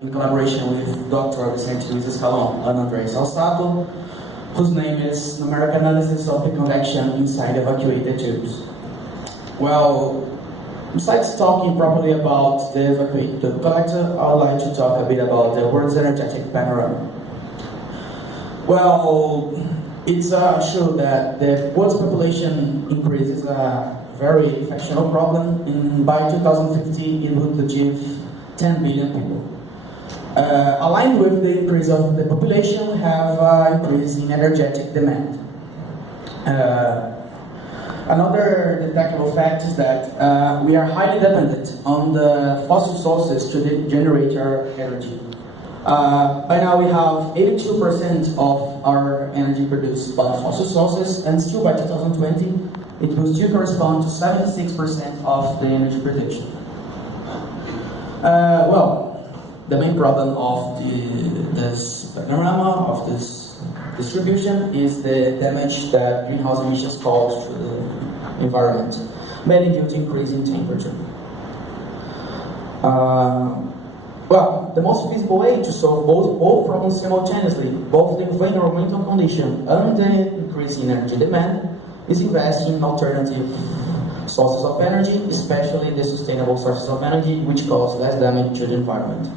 in collaboration with Dr. Scalon and Sato, whose name is Numerical Analysis of the Convection inside Evacuated Tubes. Well, besides talking properly about the evacuated tube collector, I would like to talk a bit about the world's energetic panorama. Well, it's true that the world's population increase is a very factional problem. By 2050, it would achieve 10 billion people. Aligned with the increase of the population, we have increase in energetic demand. Another detectable fact is that we are highly dependent on the fossil sources to generate our energy. By now we have 82% of our energy produced by fossil sources, and still by 2020 it will still correspond to 76% of the energy production. The main problem of this panorama, of this distribution, is the damage that greenhouse emissions cause to the environment, mainly due to increase in temperature. The most feasible way to solve both problems simultaneously, both the environmental condition and the increase in energy demand, is investing in alternative sources of energy, especially the sustainable sources of energy, which cause less damage to the environment.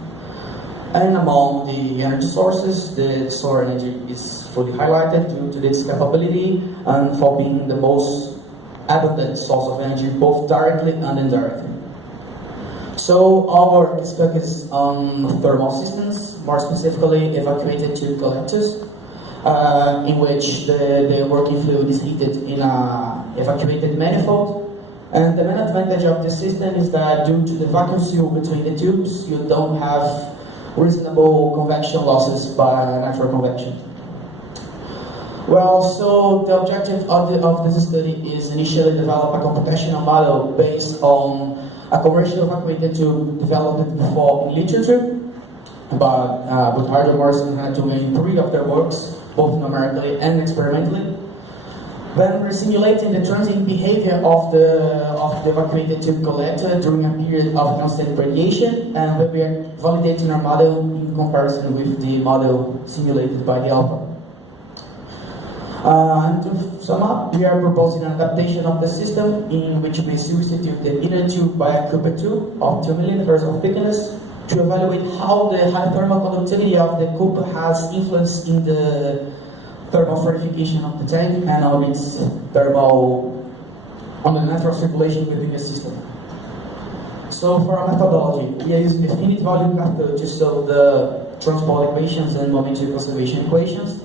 And among the energy sources, the solar energy is fully highlighted due to its capability and for being the most abundant source of energy, both directly and indirectly. So our work is focused on thermal systems, more specifically evacuated tube collectors, in which the working fluid is heated in an evacuated manifold. And the main advantage of this system is that due to the vacuum seal between the tubes, you don't have reasonable convection losses by natural convection. Well, so the objective of this study is initially develop a computational model based on a commercial evacuated tube developed before in literature, but Hardy Morrison had to make 3 of their works, both numerically and experimentally. When we're simulating the transient behavior of the evacuated tube collector during a period of constant radiation, and when we are validating our model in comparison with the model simulated by the alpha. And to sum up, we are proposing an adaptation of the system in which we substitute the inner tube by a cupid tube of 2 mm of thickness to evaluate how the high thermal conductivity of the cube has influence in the thermal stratification of the tank and on its on the natural circulation within the system. So for our methodology, we use the finite volume method to solve the transport equations and momentum conservation equations.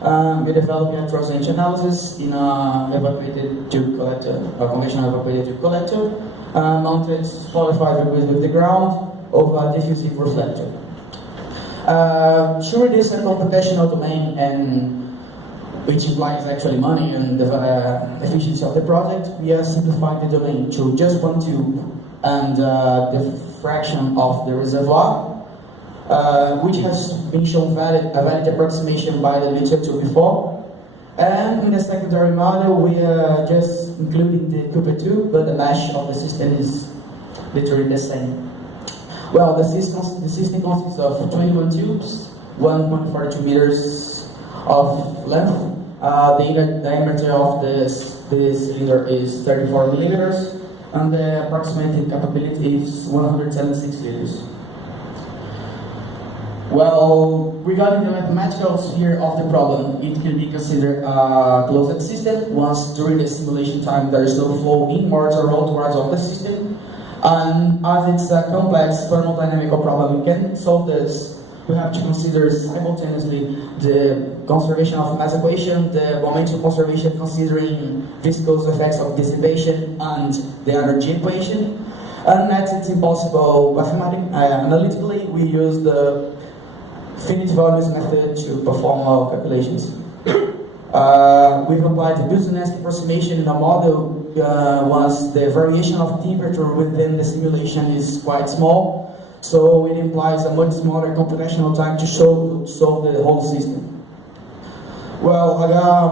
We're developing a transient analysis in a evacuated tube collector, a conventional evacuated tube collector, mounted 45 degrees with the ground over a diffusive reflector. To reduce the computational domain, and which implies actually money and the efficiency of the project, we are simplifying the domain to just one tube and the fraction of the reservoir, which has been shown a valid approximation by the literature before. And in the secondary model, we are just including the cupid tube, but the mesh of the system is literally the same. Well, the system consists of 21 tubes, 1.42 meters of length. The inner diameter of this cylinder is 34 millimeters, and the approximate capability is 176 liters. Well, regarding the mathematical sphere of the problem, it can be considered a closed system once during the simulation time there is no flow inwards or outwards of the system. And as it's a complex thermodynamical problem, we can solve this. We have to consider simultaneously the conservation of mass equation, the momentum conservation considering viscous effects of dissipation, and the energy equation. And that it's impossible analytically. We use the finite volumes method to perform our calculations. We've applied the Business approximation in a model once the variation of temperature within the simulation is quite small. So it implies a much smaller computational time to solve the whole system. Well,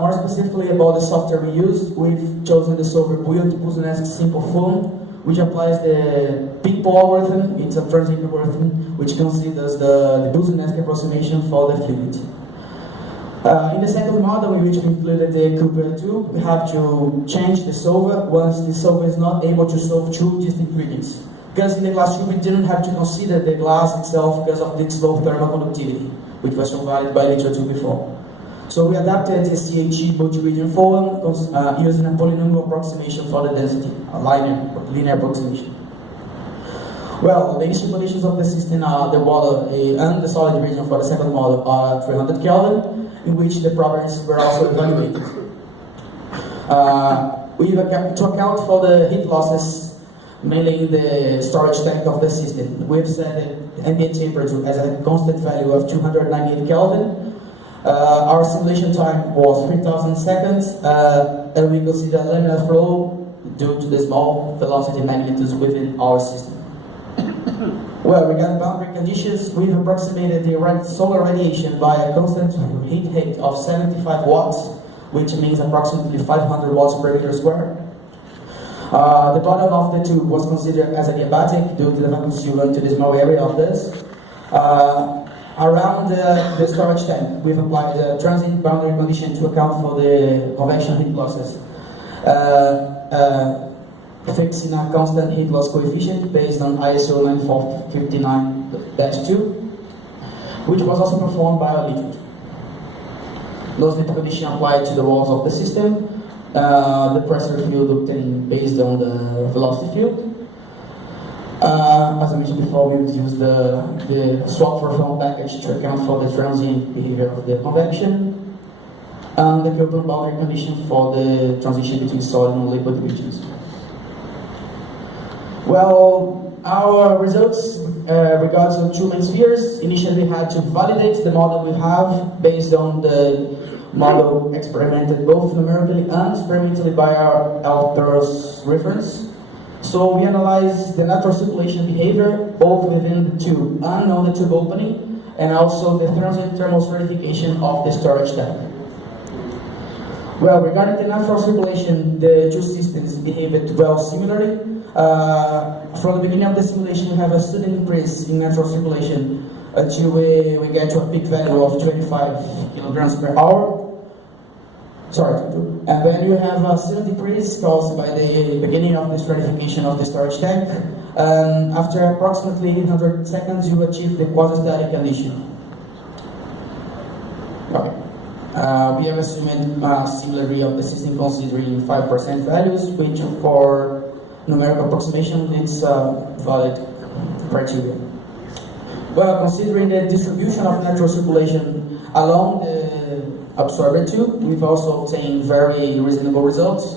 more specifically about the software we used, we've chosen the software built Business Simple Phone, which applies the PIPO algorithm. It's a transient algorithm which considers the Bose-Naski approximation for the fluid. In the second model, we which included the Cooper 2, we have to change the solver once the solver is not able to solve two distinct readings. Because in the glass tube, we didn't have to consider the glass itself because of its low thermal conductivity, which was provided by literature before. So we adapted the CHE multi-region form using a polynomial approximation for the density, a linear approximation. Well, the initial conditions of the system are the water and the solid region for the second model are 300 Kelvin, in which the properties were also evaluated. To account for the heat losses, mainly in the storage tank of the system, we've set the ambient temperature as a constant value of 298 Kelvin. Our simulation time was 3,000 seconds, and we consider laminar flow due to the small velocity magnitudes within our system. Well, regarding boundary conditions, we've approximated the solar radiation by a constant heat rate of 75 watts, which means approximately 500 watts per meter square. The bottom of the tube was considered as adiabatic due to the vacuum sealant to the small area of this. Around the storage tank, we've applied a transient boundary condition to account for the convection heat losses, fixing a constant heat loss coefficient based on ISO 9459-2, which was also performed by our literature. Those heat conditions applied to the walls of the system, the pressure field obtained based on the velocity field. As I mentioned before, we would use the swap for film package to account for the transient behavior of the convection, and the Kilburn boundary condition for the transition between solid and liquid regions. Well, our results regards to two main spheres. Initially, we had to validate the model we have based on the model experimented both numerically and experimentally by our author's reference. So we analyzed the natural circulation behavior both within the tube and on the tube opening, and also the transient thermal stratification of the storage tank. Well, regarding the natural circulation, the two systems behaved well similarly. From the beginning of the simulation, we have a sudden increase in natural circulation until we get to a peak value of 25 kilograms per hour. And then you have a sudden decrease caused by the beginning of the stratification of the storage tank. After approximately 800 seconds, you achieve the quasi-static condition. Okay. We have assumed similarity of the system considering 5% values, which for numerical approximation is valid criteria. Well, considering the distribution of natural circulation along the absorber tube, we've also obtained very reasonable results.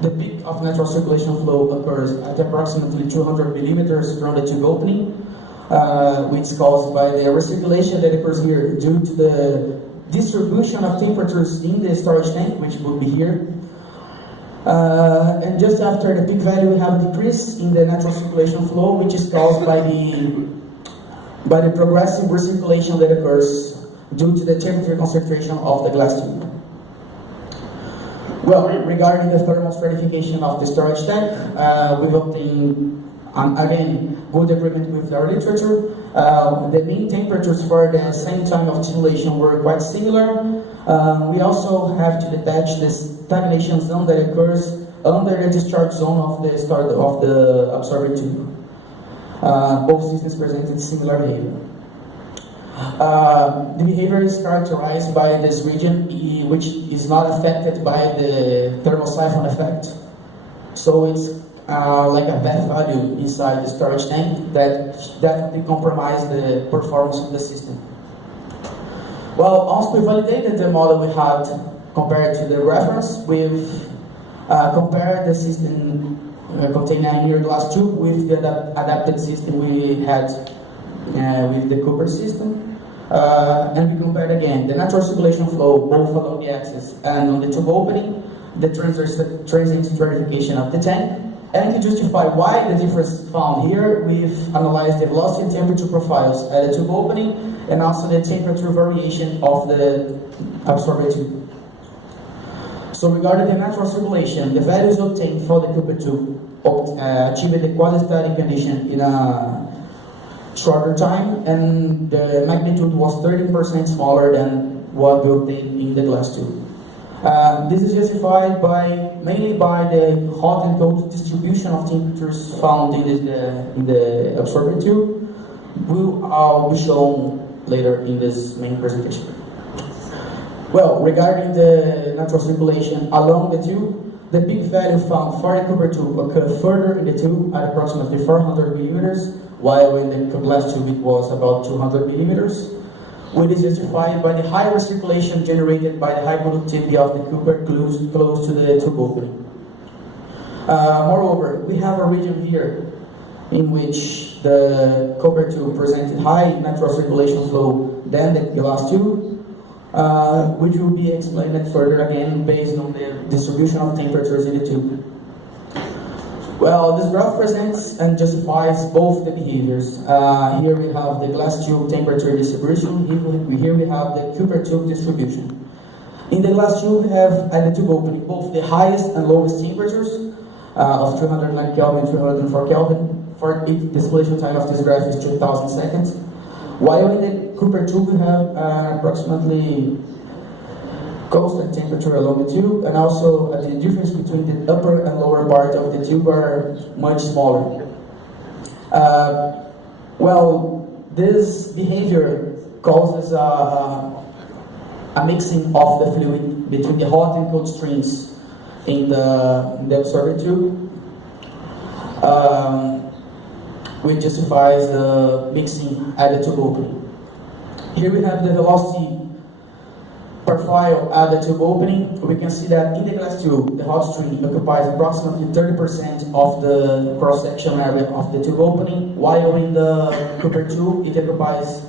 The peak of natural circulation flow occurs at approximately 200 millimeters from the tube opening, which is caused by the recirculation that occurs here due to the distribution of temperatures in the storage tank, which would be here. And just after the peak value, we have a decrease in the natural circulation flow, which is caused by the progressive recirculation that occurs due to the temperature concentration of the glass tube. Well, regarding the thermal stratification of the storage tank, we've obtained, again, good agreement with our literature. The mean temperatures for the same time of simulation were quite similar. We also have to detach the stagnation zone that occurs under the discharge zone of the absorber tube. Both systems presented similar behavior. The behavior is characterized by this region, which is not affected by the thermal siphon effect. So it's like a bad value inside the storage tank that definitely compromise the performance of the system. Well, once we validated the model we had compared to the reference, we've compared the system containing a near glass tube with the adapted system we had with the Cooper system. And we compared again the natural circulation flow both along the axis and on the tube opening, the transient stratification of the tank. And to justify why the difference found here, we've analyzed the velocity and temperature profiles at the tube opening and also the temperature variation of the absorber tube. So regarding the natural circulation, the values obtained for the Cooper tube achieved the quasi-static condition in a shorter time, and the magnitude was 13% smaller than what we obtained in the glass tube. This is justified mainly by the hot and cold distribution of temperatures found in the absorber tube. Will be shown later in this main presentation. Well, regarding the natural circulation along the tube, the peak value found for the Cooper tube occurred further in the tube at approximately 400 millimeters, while in the glass tube it was about 200 millimeters, which is justified by the high recirculation generated by the high conductivity of the Cooper close to the tube opening. Moreover, we have a region here in which the Cooper tube presented high natural circulation flow than the glass tube, which will be explained further again based on the distribution of temperatures in the tube. Well, this graph presents and justifies both the behaviors. Here we have the glass tube temperature distribution, here we have the Cooper tube distribution. In the glass tube, we have at the tube opening both the highest and lowest temperatures of 309 Kelvin and 304 Kelvin. For each displacement time of this graph is 2,000 seconds. While in the Cooper tube, we have approximately constant temperature along the tube, and also the difference between the upper and lower part of the tube are much smaller. Well, this behavior causes a mixing of the fluid between the hot and cold streams in the absorber tube, which justifies the mixing at the tube opening. Here we have the velocity profile at the tube opening. We can see that in the glass tube, the hot stream occupies approximately 30% of the cross-section area of the tube opening, while in the Cooper tube, it occupies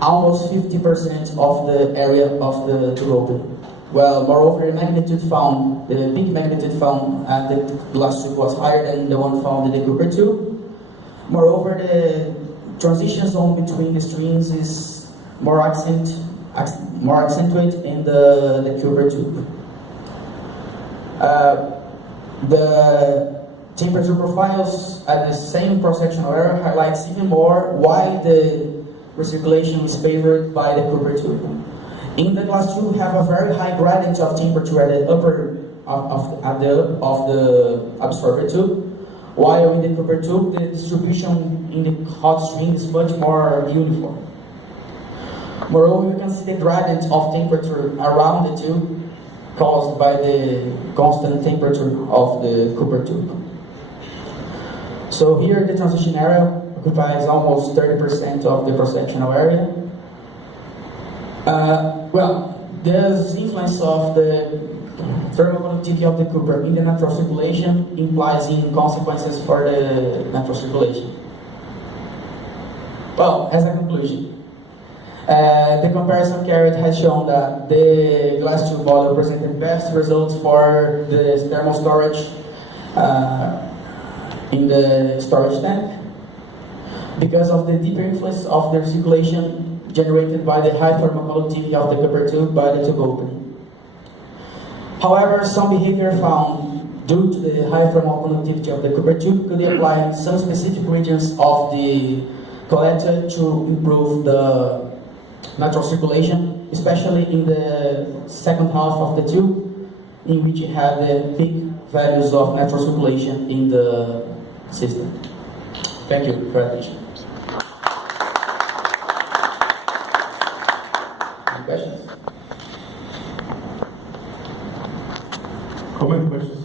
almost 50% of the area of the tube opening. Well, moreover, the peak magnitude found at the glass tube was higher than the one found in the Cooper tube. Moreover, the transition zone between the streams is more accentuated in the Cooper tube. The temperature profiles at the same cross-sectional area highlights even more why the recirculation is favored by the Cooper tube. In the glass tube, we have a very high gradient of temperature at the upper of the absorber tube, while in the Cooper tube, the distribution in the hot stream is much more uniform. Moreover, you can see the gradient of temperature around the tube caused by the constant temperature of the Cooper tube. So here the transition area occupies almost 30% of the cross-sectional area. Well, this influence of the thermal conductivity of the Cooper in the natural circulation implies in consequences for the natural circulation. Well, as a conclusion, the comparison carried has shown that the glass tube model presented best results for the thermal storage in the storage tank because of the deeper influence of the circulation generated by the high thermal conductivity of the Cooper tube by the tube opening. However, some behavior found due to the high thermal conductivity of the Cooper tube could be applied in some specific regions of the collector to improve the natural circulation, especially in the second half of the tube, in which it had the peak values of natural circulation in the system. Thank you for your attention. Any questions? Comment, questions?